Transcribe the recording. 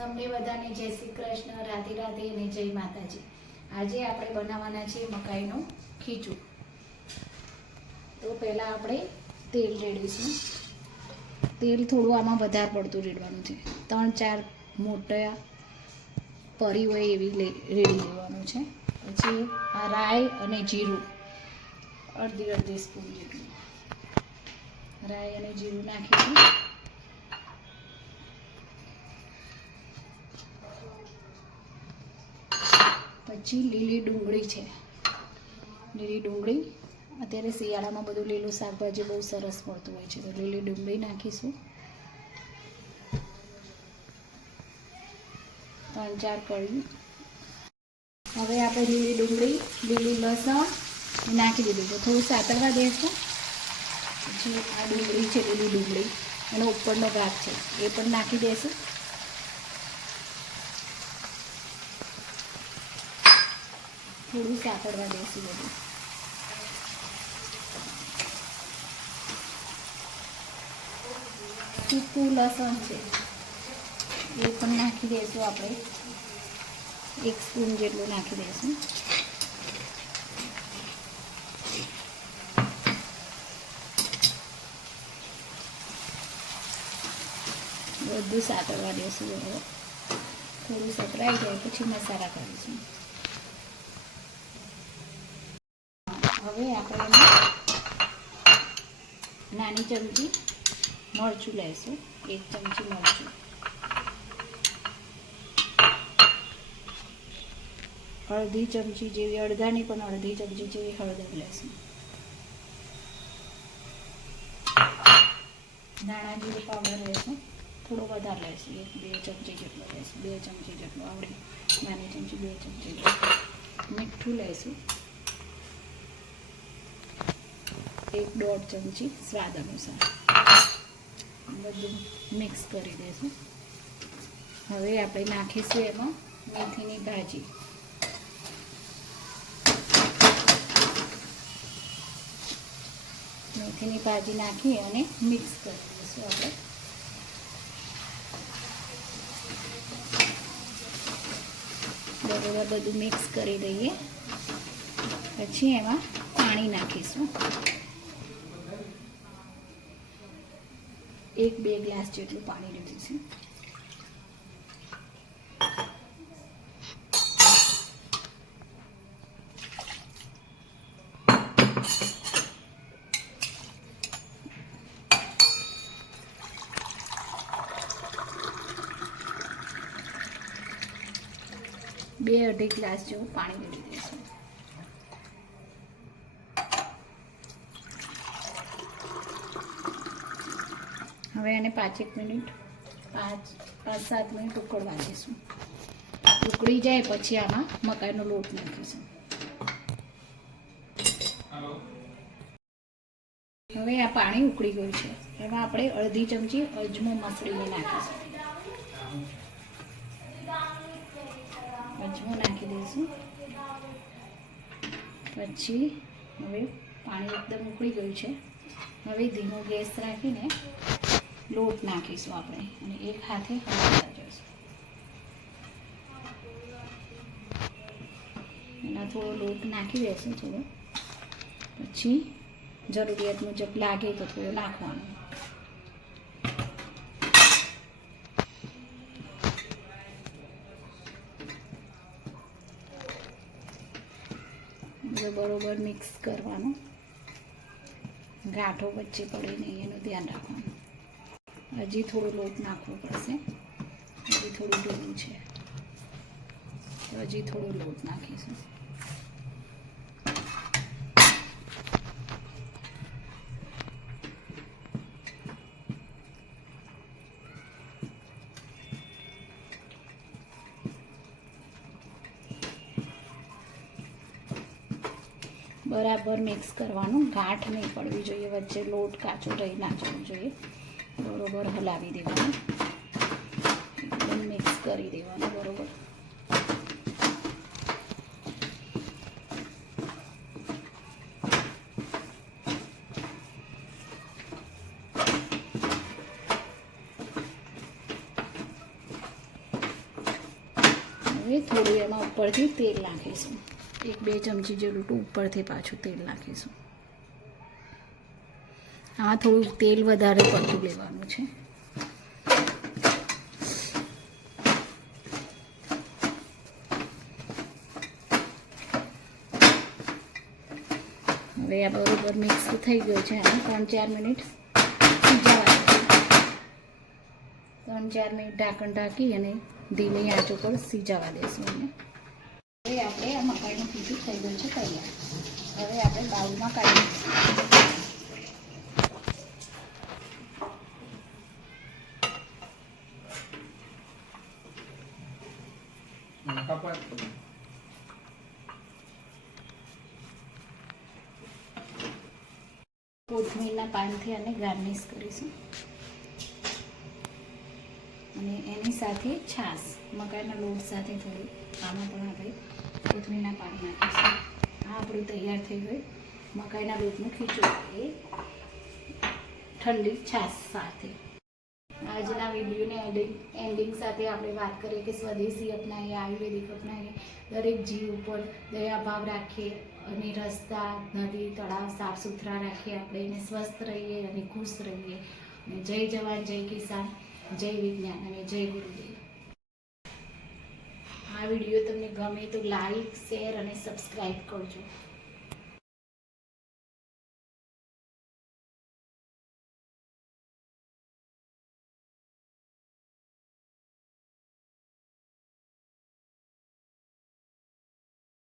તમને બધાને જય શ્રી કૃષ્ણ, રાધે રાધે અને જય માતાજી। આજે આપણે બનાવવાના છે મકાઈનું ખીચું। તો પહેલાં આપણે તેલ રેડીશું। તેલ થોડું આમાં વધારે પડતું રેડવાનું છે, 3-4 મોટા પરી હોય એવી રેડી લેવાનું છે। પછી આ રાઈ અને જીરું અડધી સ્પૂન જેટલું રાઈ અને જીરું નાખીશું। પછી લીલી ડુંગળી છે, લીલી ડુંગળી અત્યારે શિયાળામાં બધું લીલું શાકભાજી બહુ સરસ મળતું હોય છે, તો લીલી ડુંગળી નાખીશું। 3-4 કળી। હવે આપણે લીલી ડુંગળી, લીલી લસણ નાખી દીધું તો થોડું સાતળવા દઈશું। પછી આ ડુંગળી છે, લીલી ડુંગળી એનો ઉપરનો ભાગ છે એ પણ નાખી દઈશું। થોડું સાતળવા દઈશું બધું। સૂકું લસણ છે એ પણ નાખી દઈશું આપણે, 1 સ્પૂન જેટલું નાખી દઈશું। બધું સાતળવા દઈશું। થોડું સતરાઈ જાય પછી મસાલા કરીશું। હવે આપણે એમાં નાની ચમચી મરચું લઈશું, 1 ચમચી મરચું, અડધી ચમચી જેવી, અડધાની પણ અડધી ચમચી જેવી હળદર લઈશું। ધાણા જીરું પાવડર લઈશું, થોડો વધારે લઈશું, 1-2 ચમચી જેટલો લઈશું, 2 ચમચી જેટલો આવડે, નાની ચમચી 2 ચમચી જેટલું। મીઠું લઈશું, 1-1.5 ચમચી સ્વાદ અનુસાર। બધું મિક્સ કરી દઈશું। હવે આપણે નાખીશું એમાં મેથીની ભાજી, મેથીની ભાજી નાખી અને મિક્સ કરી દઈશું આપણે। બરોબર બધું મિક્સ કરી દઈએ, પછી એમાં પાણી નાખીશું, 1-2 ગ્લાસ જેટલું પાણી રેડીશું। બે 2.5 ગ્લાસ જેવું પાણી રેડી દઈશું। હવે એને 5-7 મિનિટ ઉકળવા દઈશું। ઉકળી જાય પછી આમાં મકાઈનો લોટ નાખીશું। હવે આ પાણી ઉકળી ગયું છે, એમાં આપણે અડધી ચમચી અજમો મસળીને નાખીશું। અજમો નાખી દઈશું। પછી હવે પાણી એકદમ ઉકળી ગયું છે, હવે ધીમો ગેસ રાખીને લોટ નાખીશું આપણે અને એક હાથે હલાવતા જઈશું। એના થોડો લોટ નાખી દઈશું થોડો, પછી જરૂરિયાત મુજબ લાગે તો થોડો નાખવાનો। બરોબર મિક્સ કરવાનું, ગાંઠો વચ્ચે પડે નહીં એનું ધ્યાન રાખવાનું। હજી થોડો લોટ નાખવો પડશે, હજી થોડું ઢીલું છે તો હજી થોડો લોટ નાખીશું। બરાબર મિક્સ કરવાનું, ગાંઠ નહીં પડવી જોઈએ, વચ્ચે લોટ કાચો રહી ના જવું જોઈએ। બરોબર હલાવી દેવાનું, એકદમ મિક્સ કરી દેવાનું બરોબર। થોડું એમાં ઉપરથી તેલ નાખીશું, 1-2 ચમચી જેટલું ઉપરથી પાછું તેલ નાખીશું. આમાં થોડું તેલ વધારે પડતું લેવાનું છે. હવે આ બરોબર મિક્સ થઈ ગયું છે. આને 3-4 મિનિટ સિઝાવા દઈશું. 3-4 મિનિટ ઢાંકણ ઢાંકી અને ધીમી આંચ ઉપર સિઝાવા દઈશું. અને હવે આપણે આ મકાઈનું ખીચું થઈ ગયું છે તૈયાર. હવે આપણે બાઉલમાં કાઢી કોથમીરના પાનથી અને ગાર્નિશ કરીશું. અને એની સાથે છાશ, મકાઈના લોટ સાથે થોડી આમાં પણ આપણે કોથમીરના પાન નાખીશું. આ આપણું તૈયાર થઈ ગયું મકાઈના લોટનું ખીચું, એ ઠંડી છાશ સાથે. આજના વિડીયોને એન્ડિંગ સાથે આપણે વાત કરીએ કે સ્વદેશી અપનાવીએ, આયુર્વેદિક અપનાવીએ, દરેક જીવ ઉપર દયાભાવ રાખીએ અને રસ્તા, નદી, તળાવ સાફ સુથરા રાખીએ. આપણે એને સ્વસ્થ રહીએ અને ખુશ રહીએ. અને જય જવાન, જય કિસાન, જય વિજ્ઞાન અને જય ગુરુદેવ. આ વિડીયો તમને ગમે તો લાઈક, શેર અને સબસ્ક્રાઈબ કરજો.